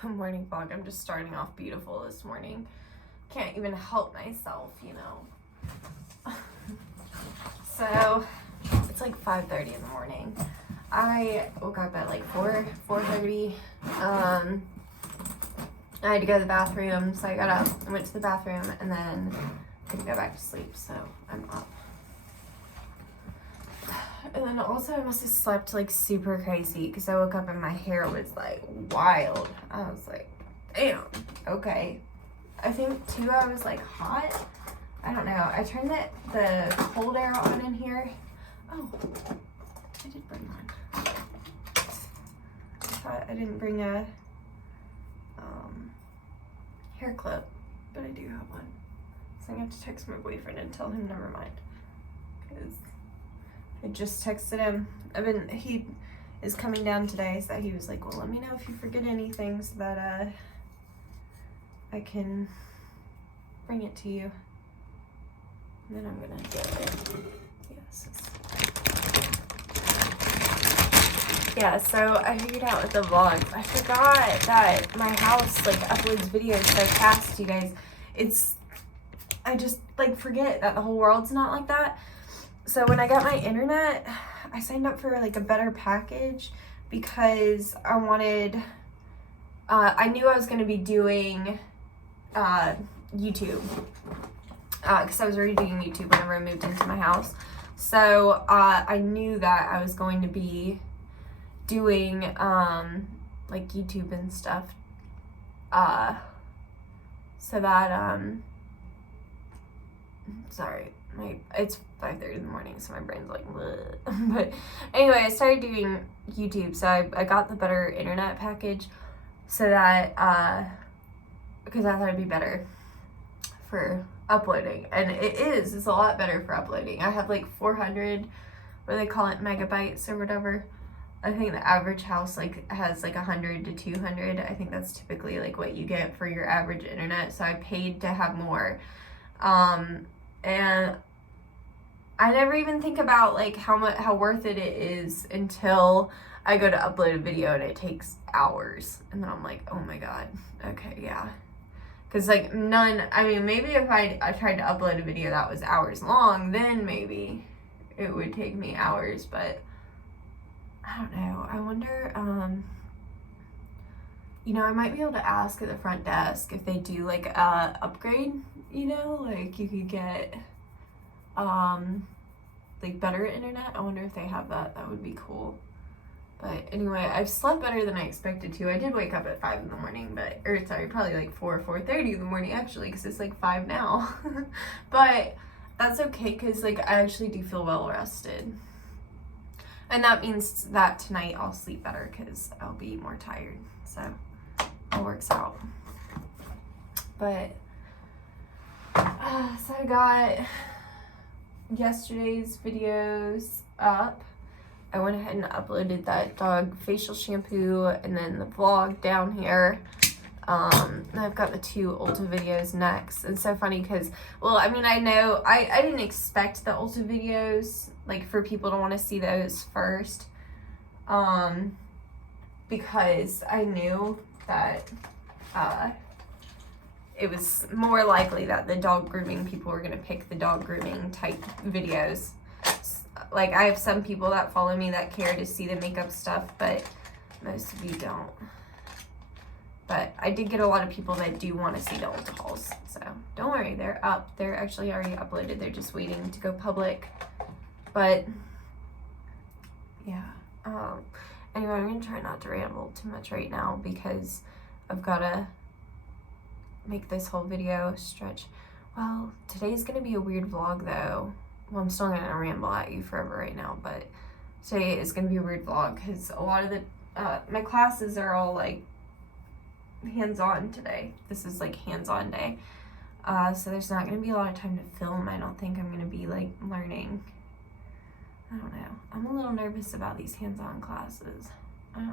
Good morning vlog. I'm just starting off beautiful this morning. Can't even help myself, you know. So it's like 5:30 in the morning. I woke up at like 4:30. I had to go to the bathroom, so I got up and went to the bathroom and then couldn't go back to sleep, so I'm up. And then also I must have slept like super crazy because I woke up and my hair was like wild. I was like, damn, okay. I think too I was like hot. I don't know. I turned the cold air on in here. Oh, I did bring one. I thought I didn't bring a hair clip, but I do have one. So I have to text my boyfriend and tell him never mind. Because I just texted him. He is coming down today, so he was like, well, let me know if you forget anything so that I can bring it to you. And then I'm gonna get it. Yes. Yeah, so I figured out with the vlogs. I forgot that my house like uploads videos so fast, you guys. I just like forget that the whole world's not like that. So when I got my internet, I signed up for like a better package because I wanted, I knew I was going to be doing YouTube because I was already doing YouTube whenever I moved into my house. So I knew that I was going to be doing like YouTube and stuff so that sorry, it's 5:30 in the morning, so my brain's like bleh. But anyway, I started doing YouTube, so I got the better internet package so that because I thought it'd be better for uploading, and it's a lot better for uploading. I have like 400, what do they call it, megabytes or whatever. I think the average house like has like 100 to 200. I think that's typically like what you get for your average internet, so I paid to have more. And I never even think about like how worth it is until I go to upload a video and it takes hours, and then I'm like, oh my god, okay, yeah. Because like maybe if I tried to upload a video that was hours long, then maybe it would take me hours, but I don't know. I wonder, you know, I might be able to ask at the front desk if they do like a upgrade, you know, like you could get like better internet. I wonder if they have that. That would be cool. But anyway, I've slept better than I expected to. I did wake up at 5 in the morning, probably like 4:30 in the morning actually, because it's like 5 now. But that's okay, because like I actually do feel well rested. And that means that tonight I'll sleep better because I'll be more tired. So it works out. But so I got yesterday's videos up. I went ahead and uploaded that dog facial shampoo and then the vlog down here. And I've got the 2 Ulta videos next. It's so funny because, well, I mean, I know I didn't expect the Ulta videos, like, for people to want to see those first. Because I knew that it was more likely that the dog grooming people were going to pick the dog grooming type videos. Like, I have some people that follow me that care to see the makeup stuff, but most of you don't. But I did get a lot of people that do want to see the Ulta hauls, so don't worry, they're up. They're actually already uploaded. They're just waiting to go public. But yeah. Anyway, I'm gonna try not to ramble too much right now because I've gotta make this whole video stretch. Well, today's gonna be a weird vlog though. Well, I'm still gonna ramble at you forever right now, but today is gonna be a weird vlog because a lot of the my classes are all like hands-on today. This is like hands-on day. So there's not gonna be a lot of time to film. I don't think I'm gonna be like learning. I don't know. I'm a little nervous about these hands-on classes. I don't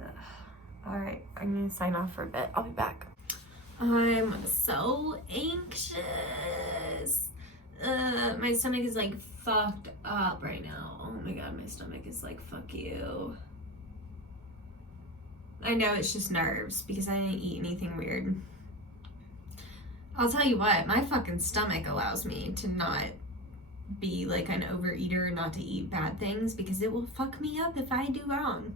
know. Alright, I'm gonna sign off for a bit. I'll be back. I'm so anxious. My stomach is like fucked up right now. Oh my god, my stomach is like, fuck you. I know it's just nerves because I didn't eat anything weird. I'll tell you what, my fucking stomach allows me to not be like an overeater, not to eat bad things, because it will fuck me up if I do wrong.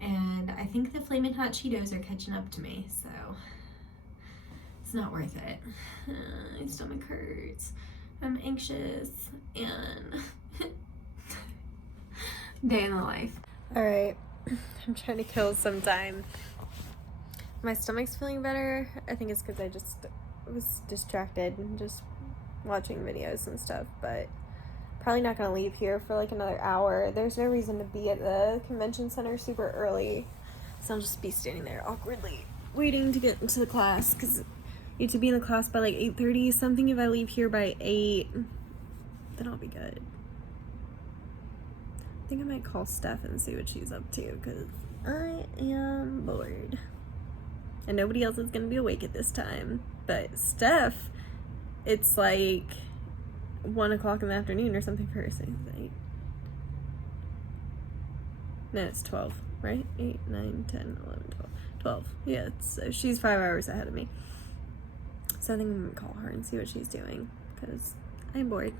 And I think the Flamin' Hot Cheetos are catching up to me, so it's not worth it. My stomach hurts. I'm anxious, and day in the life. Alright, I'm trying to kill some time. My stomach's feeling better. I think it's because I just was distracted and just watching videos and stuff, but probably not going to leave here for like another hour. There's no reason to be at the convention center super early, so I'll just be standing there awkwardly waiting to get into the class, because you need to be in the class by like 8:30 something. If I leave here by 8, then I'll be good. I think I might call Steph and see what she's up to, because I am bored and nobody else is going to be awake at this time. But Steph, it's like 1 o'clock in the afternoon or something for her. So it's 8. No, it's 12, right? 8, 9, 10, 11, 12. 12. Yeah, so she's 5 hours ahead of me. So I think I'm going to call her and see what she's doing, because I'm bored.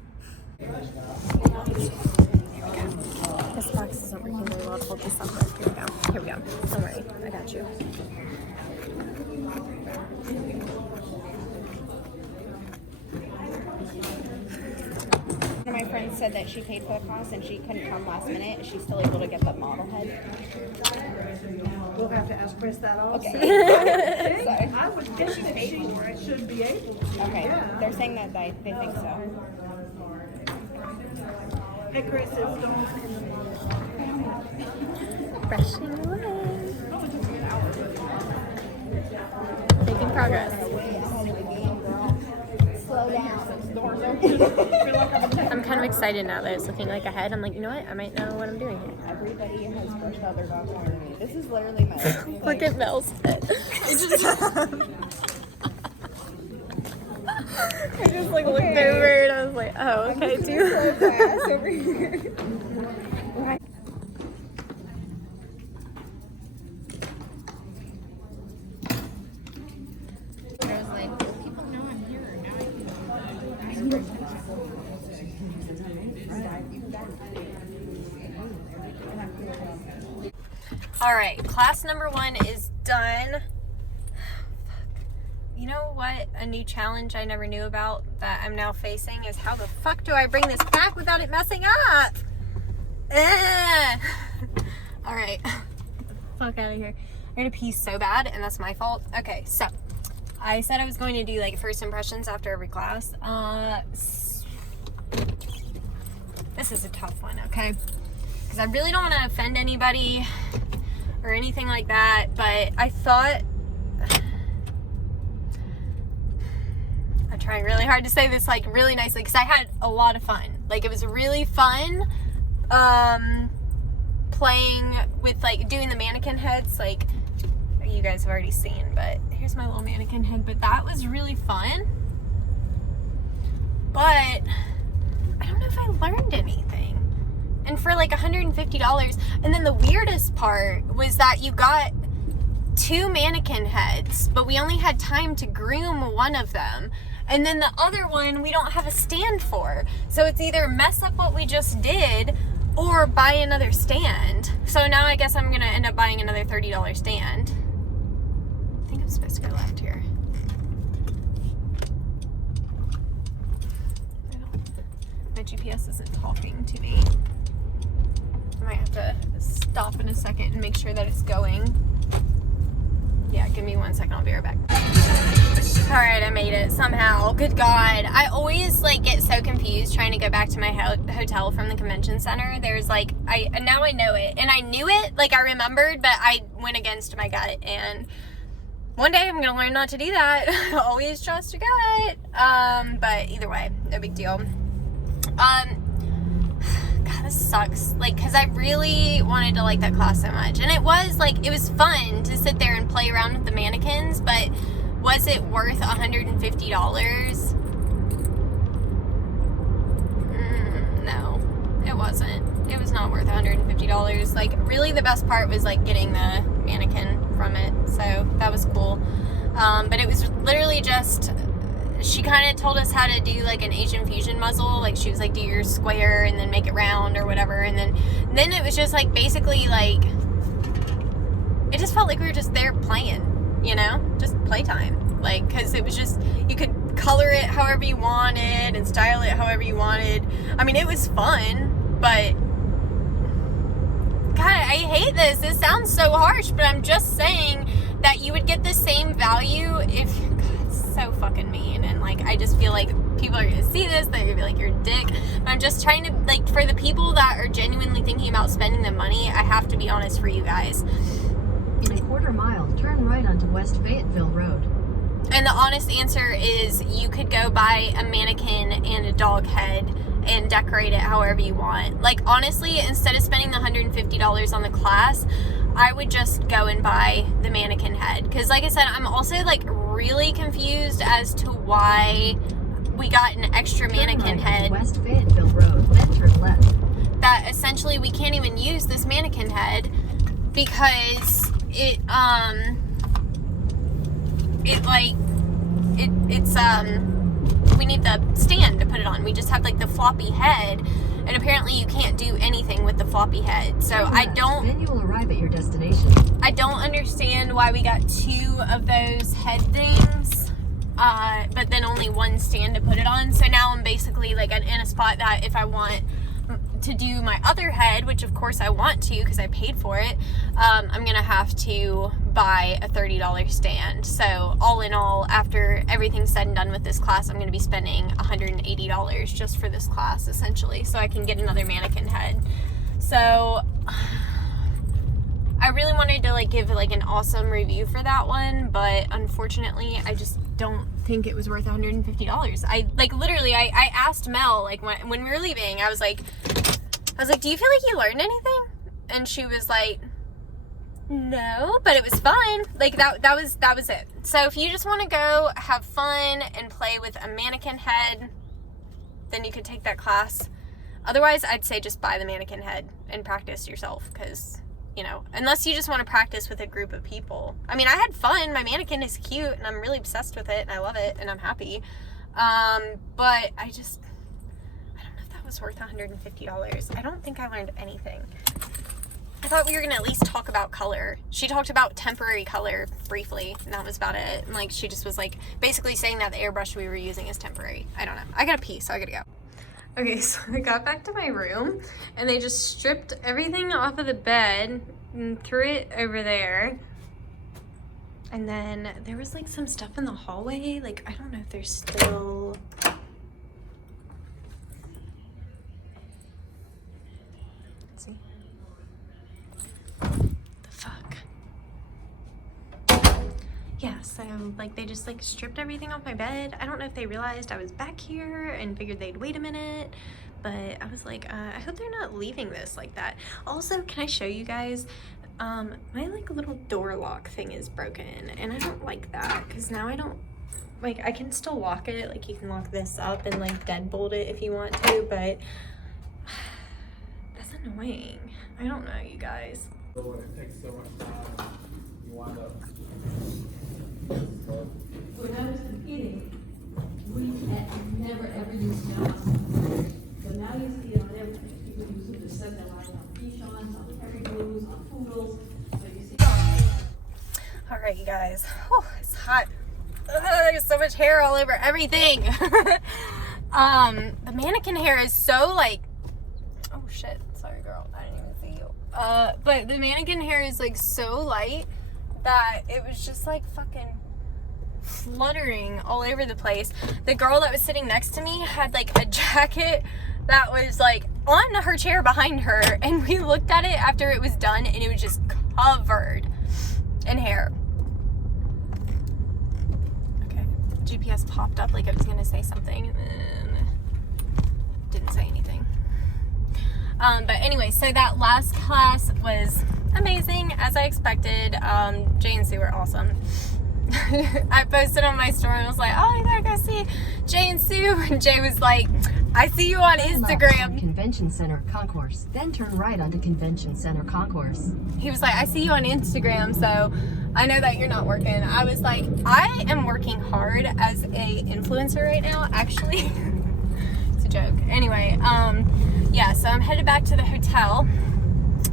This box isn't working very well to hold this up, but here we go. Here we go. Don't worry, I got you. One of my friends said that she paid for the class and she couldn't come last minute. She's still able to get the model head. We'll have to ask Chris that also. Okay. Sorry. I would guess if she should be able to. Okay. Yeah. They're saying that they think so. Hey, Chris, it's Dawn. Brushing away. Making progress. Slow down. I'm kind of excited now that it's looking like ahead. I'm like, you know what? I might know what I'm doing here. Everybody has brushed out their dog more than me. This is literally my life. Look at Mel's head. I just like looked over and I was like, oh, okay, too. over here. I was like, people know I'm here. Now I can. All right, class number 1 is done. You know what? A new challenge I never knew about that I'm now facing is how the fuck do I bring this back without it messing up? All right, get the fuck out of here. I'm gonna pee so bad, and that's my fault. Okay, so I said I was going to do like first impressions after every class. This is a tough one, okay? Because I really don't want to offend anybody or anything like that, but I thought, I'm trying really hard to say this like really nicely, because I had a lot of fun. Like, it was really fun playing with like doing the mannequin heads, like you guys have already seen, but here's my little mannequin head. But that was really fun, but I don't know if I learned anything. And for like $150, and then the weirdest part was that you got 2 mannequin heads, but we only had time to groom one of them, and then the other one we don't have a stand for. So it's either mess up what we just did or buy another stand. So now I guess I'm gonna end up buying another $30 stand. I think I'm supposed to go left here. My GPS isn't talking to me. I might have to stop in a second and make sure that it's going. Yeah, give me 1 second. I'll be right back. Alright, I made it somehow. Good God. I always like get so confused trying to go back to my hotel from the convention center. There's like, now I know it. And I knew it, like I remembered, but I went against my gut. And one day I'm going to learn not to do that. Always trust your gut. But either way, no big deal. God, this sucks. Like, because I really wanted to like that class so much. And it was like, it was fun to sit there and play around with the mannequins, but was it worth $150? No, it wasn't. It was not worth $150. Like, really the best part was like getting the mannequin from it, so that was cool. But it was literally just, she kind of told us how to do like an Asian fusion muzzle. Like she was like, do your square and then make it round or whatever, and then it was just like basically like, it just felt like we were just there playing, you know, just playtime. Like, because it was just, you could color it however you wanted and style it however you wanted. I mean, it was fun, but God, I hate this. This sounds so harsh, but I'm just saying that you would get the same value if, God, it's so fucking mean. And like, I just feel like people are gonna see this, they're gonna be like, you're a dick. But I'm just trying to, like, for the people that are genuinely thinking about spending the money, I have to be honest for you guys. In a quarter mile, turn right onto West Fayetteville Road. And the honest answer is you could go buy a mannequin and a dog head and decorate it however you want. Like, honestly, instead of spending the $150 on the class, I would just go and buy the mannequin head. Because like I said, I'm also like really confused as to why we got an extra mannequin head. West Fayetteville Road, then turn left. That essentially we can't even use this mannequin head because we need the stand to put it on. We just have like the floppy head, and apparently you can't do anything with the floppy head. So Then you will arrive at your destination. I don't understand why we got 2 of those head things, but then only one stand to put it on. So now I'm basically like in a spot that if I want to do my other head, which of course I want to because I paid for it, I'm gonna have to buy a $30 stand. So all in all, after everything's said and done with this class, I'm gonna be spending $180 just for this class essentially, so I can get another mannequin head. So I really wanted to like give like an awesome review for that one, but unfortunately I just don't think it was worth $150. I like literally I asked Mel like when we were leaving, I was like, do you feel like you learned anything? And she was like, no, but it was fun. Like that was it. So if you just want to go have fun and play with a mannequin head, then you could take that class. Otherwise, I'd say just buy the mannequin head and practice yourself, because, you know, unless you just want to practice with a group of people. I mean, I had fun. My mannequin is cute and I'm really obsessed with it and I love it and I'm happy. But I don't know if that was worth $150. I don't think I learned anything. I thought we were gonna at least talk about color. She talked about temporary color briefly, and that was about it. And like, she just was like basically saying that the airbrush we were using is temporary. I don't know. I gotta pee, so I gotta go. Okay, so I got back to my room and they just stripped everything off of the bed and threw it over there. And then there was like some stuff in the hallway. Like, I don't know if there's still... Let's see. The fuck? Yeah, so like they just like stripped everything off my bed. I don't know if they realized I was back here and figured they'd wait a minute, but I was like, I hope they're not leaving this like that. Also, can I show you guys? My like little door lock thing is broken and I don't like that, because now I don't, like, I can still lock it. Like, you can lock this up and like deadbolt it if you want to, but that's annoying. I don't know, you guys. When it takes so much time, you wind up. When I was competing, we never ever used Yamaha. But now you see it on everything. People use it to set their line on Bichons, on Terry Blues, on Poodles. So you see. All right, you guys. Whew, it's hot. Ugh, there's so much hair all over everything. The mannequin hair is so like, oh shit, sorry girl, I didn't even see you. But the mannequin hair is like so light that it was just like fucking fluttering all over the place. The girl that was sitting next to me had like a jacket that was like on her chair behind her, and we looked at it after it was done and it was just covered in hair. Okay, GPS popped up like it was gonna say something and didn't say anything. But anyway, so that last class was amazing, as I expected. Jay and Sue were awesome. I posted on my story and was like, oh, I gotta go see Jay and Sue. And Jay was like, I see you on Turn left on Instagram. Convention Center Concourse, then turn right onto Convention Center Concourse. He was like, I see you on Instagram, so I know that you're not working. I was like, I am working hard as a influencer right now, actually. It's a joke. Anyway, yeah, so I'm headed back to the hotel.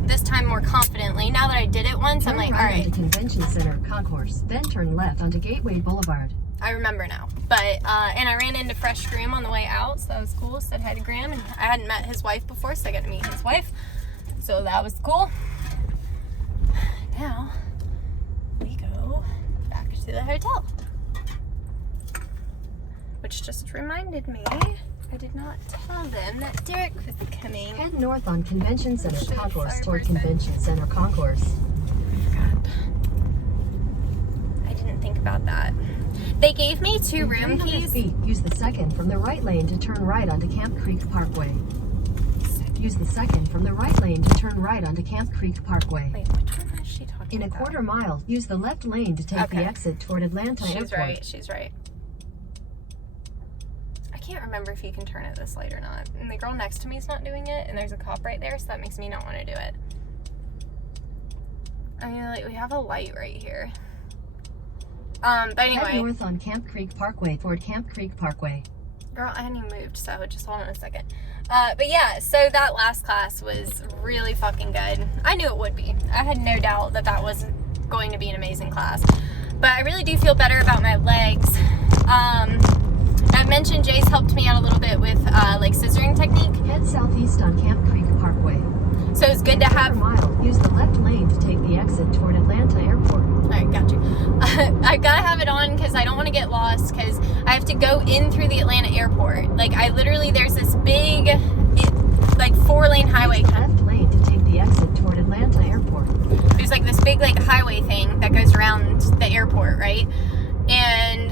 This time more confidently. Now that I did it once, I'm Turn like, all right right. onto Convention Center Concourse, then turn left onto Gateway Boulevard. I remember now. But, and I ran into Fresh Graham on the way out, so that was cool. Said hi to Graham, and I hadn't met his wife before, so I got to meet his wife. So that was cool. Now, we go back to the hotel. Which just reminded me, I did not tell them that Derek was coming. Head north on Convention Center Shit, Concourse sorry, toward person. Convention Center Concourse. I didn't think about that. They gave me 2 In room 300 keys. feet, use the second from the right lane to turn right onto Camp Creek Parkway. Use the second from the right lane to turn right onto Camp Creek Parkway. Wait, which one is she talking In a about? quarter mile, use the left lane to take Okay. the exit toward Atlanta She's Airport. right, she's right. I can't remember if you can turn at this light or not. And the girl next to me is not doing it, and there's a cop right there, so that makes me not want to do it. I mean, like, we have a light right here. But Head anyway, north on Camp Creek Parkway toward Camp Creek Parkway. girl, I hadn't even moved, so just hold on a second. But yeah, so that last class was really fucking good. I knew it would be. I had no doubt that that was going to be an amazing class. But I really do feel better about my legs. I mentioned Jay's helped me out a little bit with like scissoring technique. Head southeast on Camp Creek Parkway. So it's good to Quarter have. mile, use the left lane to take the exit toward Atlanta Airport. Alright, got you. I gotta have it on because I don't want to get lost because I have to go in through the Atlanta airport. Like, I literally, there's this big, like 4-lane highway. Use the left lane to take the exit toward Atlanta Airport. There's like this big like highway thing that goes around the airport, right? And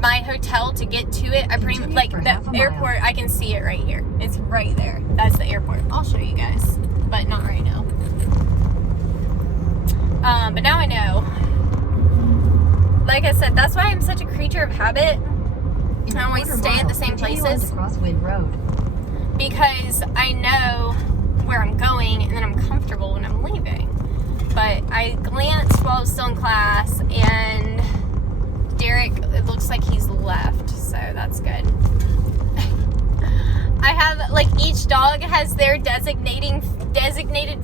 my hotel to get to it, I pretty much, Continue like for the half a mile. airport, I can see it right here. It's right there. That's the airport. I'll show you guys, but not right now. But now I know. Like I said, that's why I'm such a creature of habit. In I a always quarter stay at mile, the same continue places. onto Crosswind Road. Because I know where I'm going and then I'm comfortable when I'm leaving. But I glanced while I was still in class and Derek, it looks like he's left, so that's good. I have, like, each dog has their designated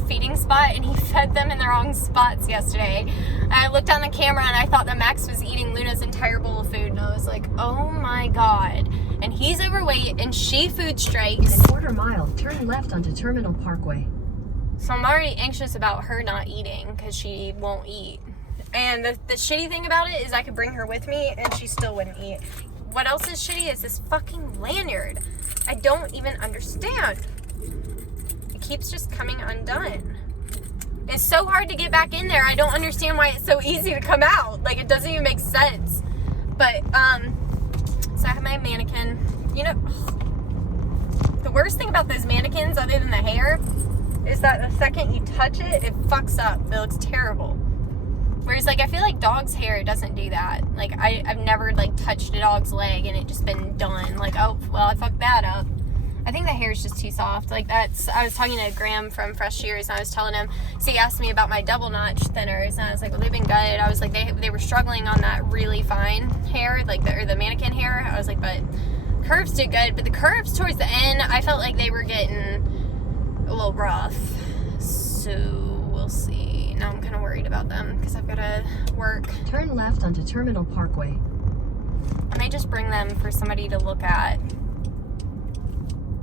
feeding spot, and he fed them in the wrong spots yesterday. I looked on the camera and I thought that Max was eating Luna's entire bowl of food, and I was like, oh my god. And he's overweight, and she food In strikes. a quarter mile, turn left onto Terminal Parkway. So I'm already anxious about her not eating because she won't eat. And the shitty thing about it is I could bring her with me and she still wouldn't eat. What else is shitty is this fucking lanyard. I don't even understand. It keeps just coming undone. It's so hard to get back in there. I don't understand why it's so easy to come out. Like, it doesn't even make sense. But, so I have my mannequin. You know, the worst thing about those mannequins, other than the hair, is that the second you touch it, it fucks up. It looks terrible. Whereas, like, I feel like dog's hair doesn't do that. Like, I've never, like, touched a dog's leg and it just been done. Like, oh, well, I fucked that up. I think the hair is just too soft. Like, I was talking to Graham from Fresh Shears and I was telling him, so he asked me about my double notch thinners and I was like, well, they've been good. I was like, they were struggling on that really fine hair, like, the mannequin hair. I was like, but curves did good. But the curves towards the end, I felt like they were getting a little rough. So, we'll see. Now I'm kind of worried about them because I've got to work. Turn left onto Terminal Parkway. I may just bring them for somebody to look at.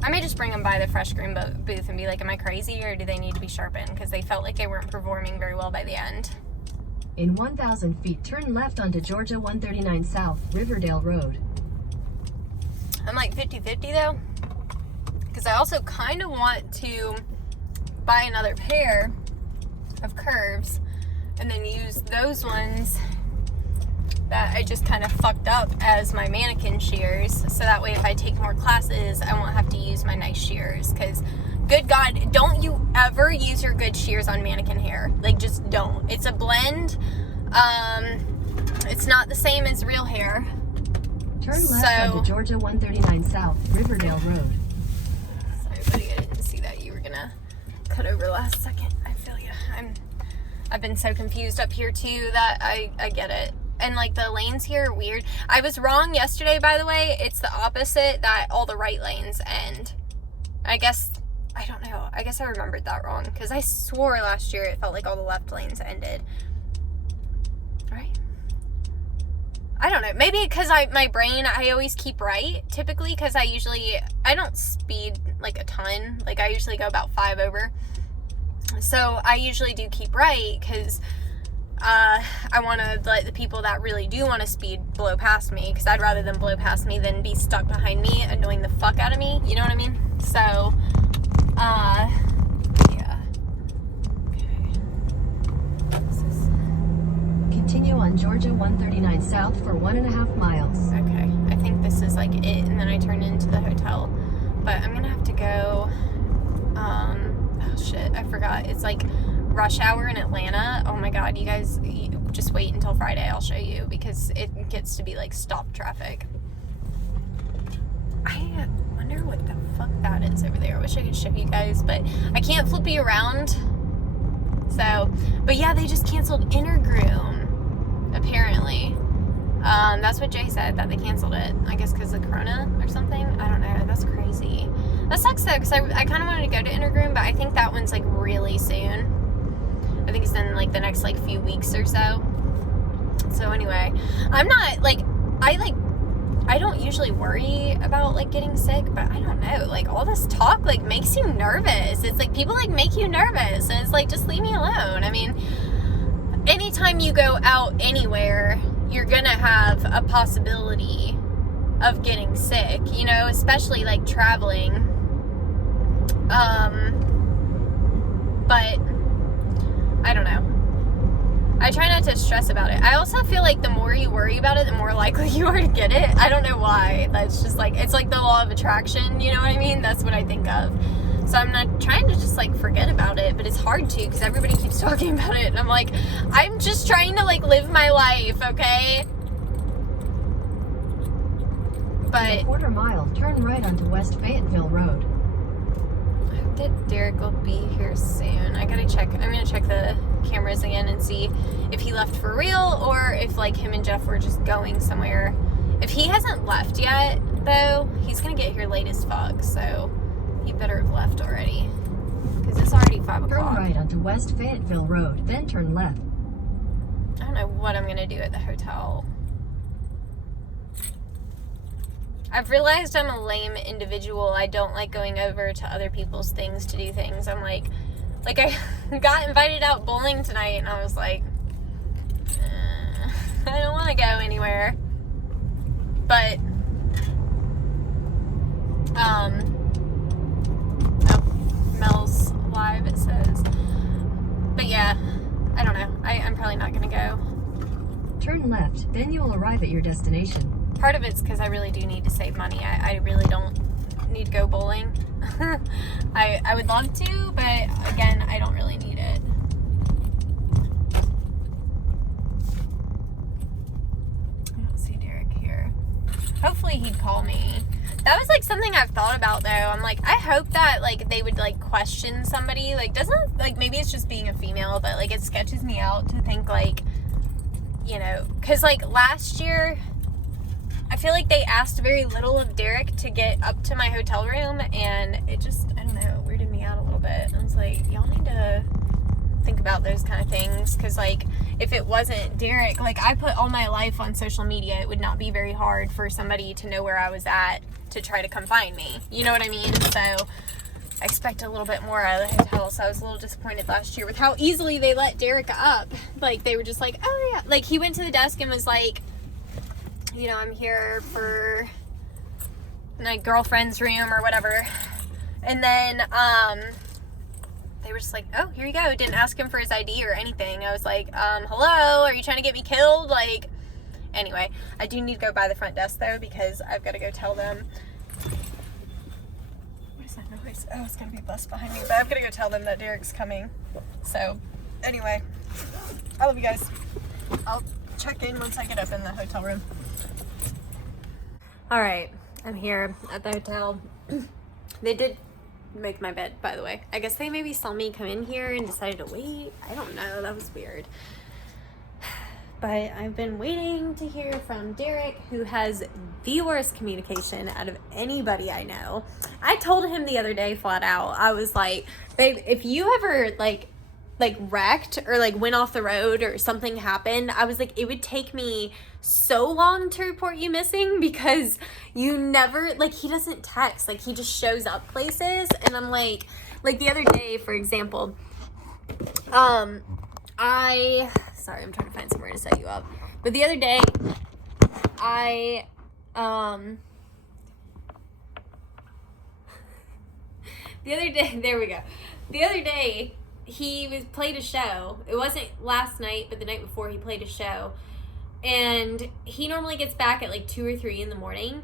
I may just bring them by the Fresh Green booth and be like, am I crazy or do they need to be sharpened? Because they felt like they weren't performing very well by the end. In 1,000 feet, turn left onto Georgia 139 South, Riverdale Road. I'm like 50-50 though. Because I also kind of want to buy another pair of curves and then use those ones that I just kind of fucked up as my mannequin shears, so that way if I take more classes I won't have to use my nice shears. Because good god, don't you ever use your good shears on mannequin hair. Like, just don't. It's a blend It's not the same as real hair. Turn left onto Georgia 139 South, Riverdale Road. Sorry, buddy, I didn't see that you were gonna cut over last second. I feel you. I've been so confused up here too that I get it. And like the lanes here are weird. I was wrong yesterday, by the way. It's the opposite, that all the right lanes end. I guess, I don't know. I guess I remembered that wrong because I swore last year it felt like all the left lanes ended. Right? I don't know. Maybe because my brain, I always keep right typically because I don't speed like a ton. Like I usually go about 5 over. So I usually do keep right because I want to let the people that really do want to speed blow past me, because I'd rather them blow past me than be stuck behind me, annoying the fuck out of me. You know what I mean? So, yeah. Okay. Continue on Georgia 139 South for 1.5 miles. Okay. I think this is like it, and then I turn into the hotel. But I'm gonna have to go. Oh shit, I forgot. It's like rush hour in Atlanta. Oh my god, you guys, just wait until Friday. I'll show you, because it gets to be like stop traffic. I wonder what the fuck that is over there. I wish I could show you guys, but I can't flip you around. So, but yeah, they just canceled Intergroom, apparently. That's what Jay said, that they canceled it. I guess because of Corona or something. I don't know. That's crazy. That sucks though, because I kind of wanted to go to Intergroom, but I think that one's like really soon. I think it's in like the next like few weeks or so. So anyway, I'm not like, I don't usually worry about like getting sick, but I don't know, like all this talk like makes you nervous. It's like people like make you nervous, and it's like, just leave me alone. I mean, anytime you go out anywhere, you're gonna have a possibility of getting sick, you know, especially like traveling. But I don't know. I try not to stress about it. I also feel like the more you worry about it, the more likely you are to get it. I don't know why. That's just like, it's like the law of attraction, you know what I mean? That's what I think of. So I'm not trying to just like forget about it, but it's hard to, because everybody keeps talking about it, and I'm like, I'm just trying to like live my life, okay? But In a 1/4 mile, turn right onto West Fayetteville Road. I hope that Derek will be here soon. I gotta check. I'm gonna check the cameras again and see if he left for real, or if like him and Jeff were just going somewhere. If he hasn't left yet, though, he's gonna get here late as fuck, so he better have left already, because it's already 5 o'clock. Turn right onto West Fayetteville Road, then turn left. I don't know what I'm gonna do at the hotel. I've realized I'm a lame individual. I don't like going over to other people's things to do things. I'm like I got invited out bowling tonight, and I was like, I don't want to go anywhere. But, oh, Mel's live, it says. But yeah, I don't know. I'm probably not going to go. Turn left, then you will arrive at your destination. Part of it's because I really do need to save money. I really don't need to go bowling. I would love to, but again, I don't really need it. I don't see Derek here. Hopefully he'd call me. That was like something I've thought about though. I'm like, I hope that like they would like question somebody. Like, doesn't, like, maybe it's just being a female, but like it sketches me out to think like, you know, because like last year, I feel like they asked very little of Derek to get up to my hotel room, and it just, I don't know, it weirded me out a little bit. I was like, y'all need to think about those kind of things, because like, if it wasn't Derek, like, I put all my life on social media, it would not be very hard for somebody to know where I was at to try to come find me. You know what I mean? So I expect a little bit more out of the hotel, so I was a little disappointed last year with how easily they let Derek up. Like, they were just like, oh yeah. Like, he went to the desk and was like, you know, I'm here for my girlfriend's room or whatever. And then, they were just like, oh, here you go. Didn't ask him for his ID or anything. I was like, hello, are you trying to get me killed? Like, anyway, I do need to go by the front desk though, because I've got to go tell them. What is that noise? Oh, it's gotta be a bus behind me, but I've got to go tell them that Derek's coming. So, anyway, I love you guys. I'll check in once I get up in the hotel room. All right, I'm here at the hotel. They did make my bed, by the way. I guess they maybe saw me come in here and decided to wait. I don't know, that was weird. But I've been waiting to hear from Derek, who has the worst communication out of anybody I know. I told him the other day flat out, I was like, babe, if you ever like wrecked or like went off the road or something happened, I was like, it would take me so long to report you missing because you never, like, he doesn't text, like he just shows up places. And I'm like the other day, for example, sorry, I'm trying to find somewhere to set you up. But the other day, there we go. The other day, he played a show. It wasn't last night, but the night before he played a show. And he normally gets back at like 2 or 3 in the morning.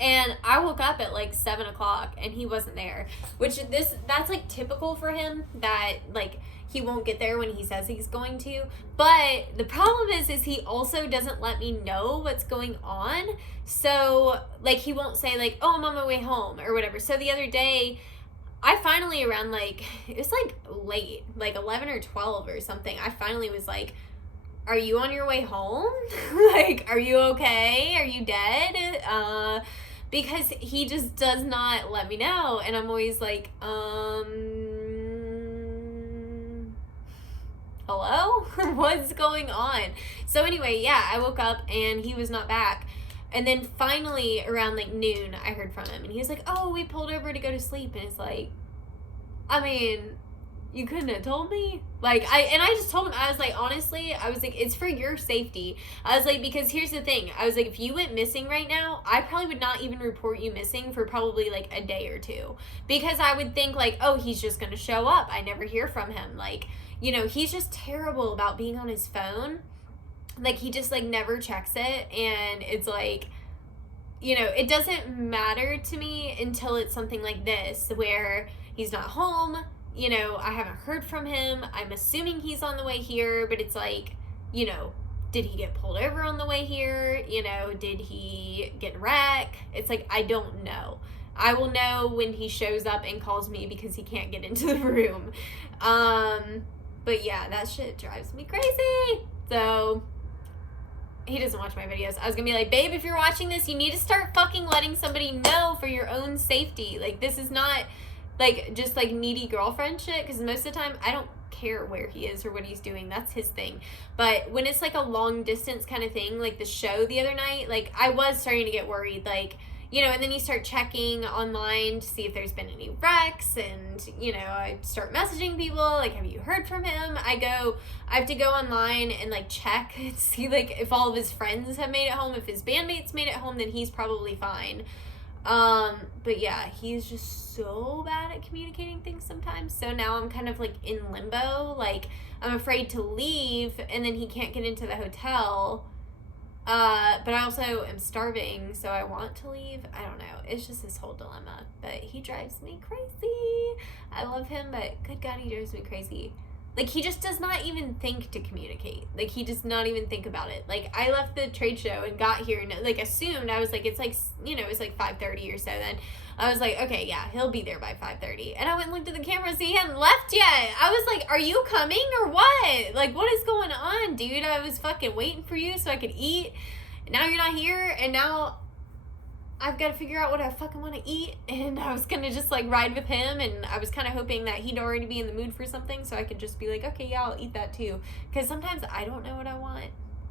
And I woke up at like 7 o'clock and he wasn't there. That's like typical for him, that like he won't get there when he says he's going to. But the problem is he also doesn't let me know what's going on. So like he won't say like, oh, I'm on my way home or whatever. So the other day, I finally around like, it was like late, like 11 or 12 or something. I finally was like, are you on your way home? Like, are you okay? Are you dead? Because he just does not let me know. And I'm always like, hello? What's going on? So anyway, yeah, I woke up and he was not back. And then finally around like noon, I heard from him and he was like, oh, we pulled over to go to sleep. And it's like, I mean, you couldn't have told me? Like, I just told him, I was like, honestly, I was like, it's for your safety. I was like, because here's the thing. I was like, if you went missing right now, I probably would not even report you missing for probably like a day or two. Because I would think like, oh, he's just going to show up. I never hear from him. Like, you know, he's just terrible about being on his phone. Like, he just like never checks it. And it's like, you know, it doesn't matter to me until it's something like this where he's not home. You know, I haven't heard from him. I'm assuming he's on the way here, but it's like, you know, did he get pulled over on the way here? You know, did he get wrecked? It's like, I don't know. I will know when he shows up and calls me because he can't get into the room. But yeah, that shit drives me crazy. So he doesn't watch my videos. I was gonna be like, babe, if you're watching this, you need to start fucking letting somebody know for your own safety. Like, this is not like just like needy girlfriend shit, because most of the time I don't care where he is or what he's doing. That's his thing. But when it's like a long distance kind of thing, like the show the other night, like I was starting to get worried, like, you know, and then you start checking online to see if there's been any wrecks, and, you know, I start messaging people, like, have you heard from him? I have to go online and, like, check and see, like, if all of his friends have made it home. If his bandmates made it home, then he's probably fine. But yeah, he's just so bad at communicating things sometimes. So now I'm kind of, like, in limbo. Like, I'm afraid to leave, and then he can't get into the hotel. But I also am starving, so I want to leave. I don't know. It's just this whole dilemma. But he drives me crazy. I love him, but good God, he drives me crazy. Like, he just does not even think to communicate. Like, he does not even think about it. Like, I left the trade show and got here and, like, assumed, I was like, it's like, you know, it's like 5:30 or so then. I was like, okay, yeah, he'll be there by 5:30. And I went and looked at the camera, so he hadn't left yet. I was like, are you coming or what? Like, what is going on, dude? I was fucking waiting for you so I could eat. Now you're not here, and now I've got to figure out what I fucking want to eat. And I was gonna just, like, ride with him, and I was kind of hoping that he'd already be in the mood for something so I could just be like, okay, yeah, I'll eat that too. Because sometimes I don't know what I want.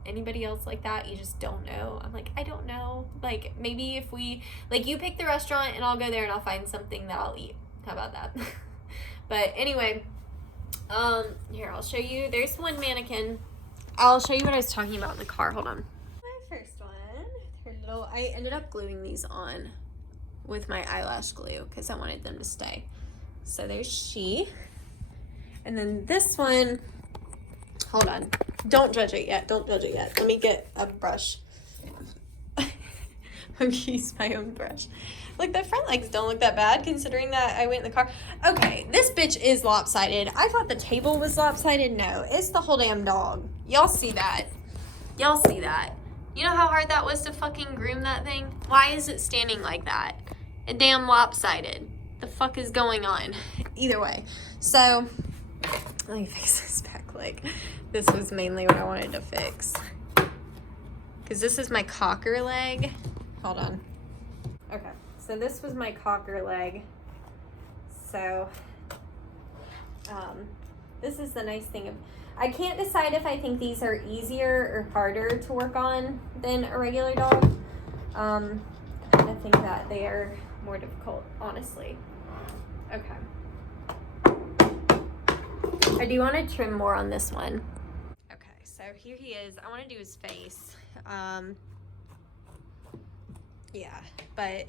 Anybody else like that? You just don't know. I'm like, I don't know. Like, maybe if we, like, you pick the restaurant and I'll go there and I'll find something that I'll eat. How about that? But anyway, here, I'll show you. There's one mannequin. I'll show you what I was talking about in the car. Hold on. My first one, her little, I ended up gluing these on with my eyelash glue because I wanted them to stay. So there's she. And then this one, hold on. Don't judge it yet. Don't judge it yet. Let me get a brush. I'm gonna use my own brush. Look, the front legs don't look that bad considering that I went in the car. Okay, this bitch is lopsided. I thought the table was lopsided. No, it's the whole damn dog. Y'all see that? Y'all see that? You know how hard that was to fucking groom that thing? Why is it standing like that? And damn lopsided. The fuck is going on? Either way. So, let me fix this back leg. This was mainly what I wanted to fix. Because this is my cocker leg. Hold on. Okay, so this was my cocker leg. So, this is the nice thing of, I can't decide if I think these are easier or harder to work on than a regular dog. I think that they are more difficult, honestly. Okay. I do want to trim more on this one. Okay, so here he is. I want to do his face. Yeah, but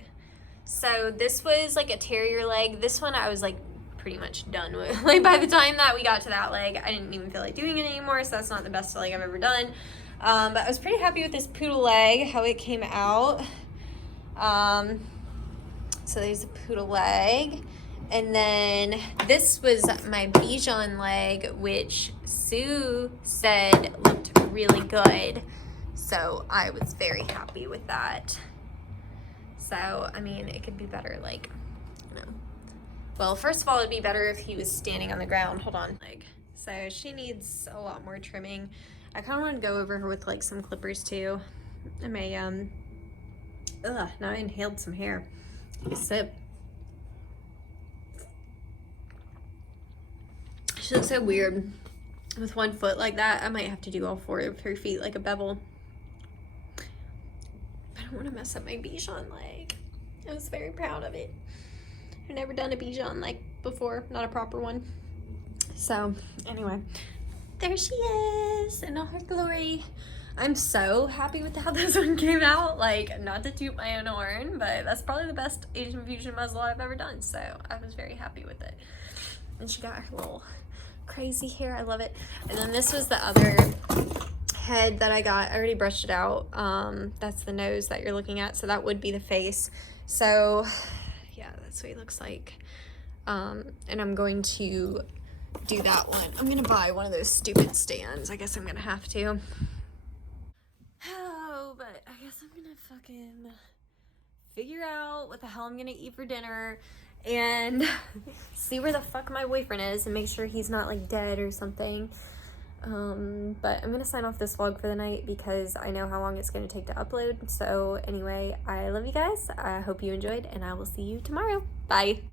so this was like a terrier leg. This one I was like pretty much done with. Like by the time that we got to that leg, I didn't even feel like doing it anymore, so that's not the best leg I've ever done. But I was pretty happy with this poodle leg, how it came out. So there's a poodle leg. And then this was my Bichon leg, which Sue said looked really good. So I was very happy with that. So, I mean, it could be better, like, you know. Well, first of all, it'd be better if he was standing on the ground. Hold on. Like, so she needs a lot more trimming. I kind of want to go over her with, like, some clippers, too. I may, now I inhaled some hair. Take a sip. She looks so weird with one foot like that. I might have to do all four of her feet like a bevel. I don't want to mess up my Bichon leg. I was very proud of it. I've never done a Bichon leg before, not a proper one. So anyway, there she is in all her glory. I'm so happy with how this one came out. Like, not to toot my own horn, but that's probably the best Asian fusion muzzle I've ever done. So I was very happy with it. And she got her little crazy hair. I love it. And then this was the other head that I got. I already brushed it out. That's the nose that you're looking at, so that would be the face. So yeah, that's what he looks like. And I'm going to do that one. I'm gonna buy one of those stupid stands. I guess I'm gonna have to. Oh, but I guess I'm gonna fucking figure out what the hell I'm gonna eat for dinner and see where the fuck my boyfriend is and make sure he's not like dead or something. But I'm gonna sign off this vlog for the night because I know how long it's gonna take to upload. So anyway, I love you guys. I hope you enjoyed, and I will see you tomorrow. Bye.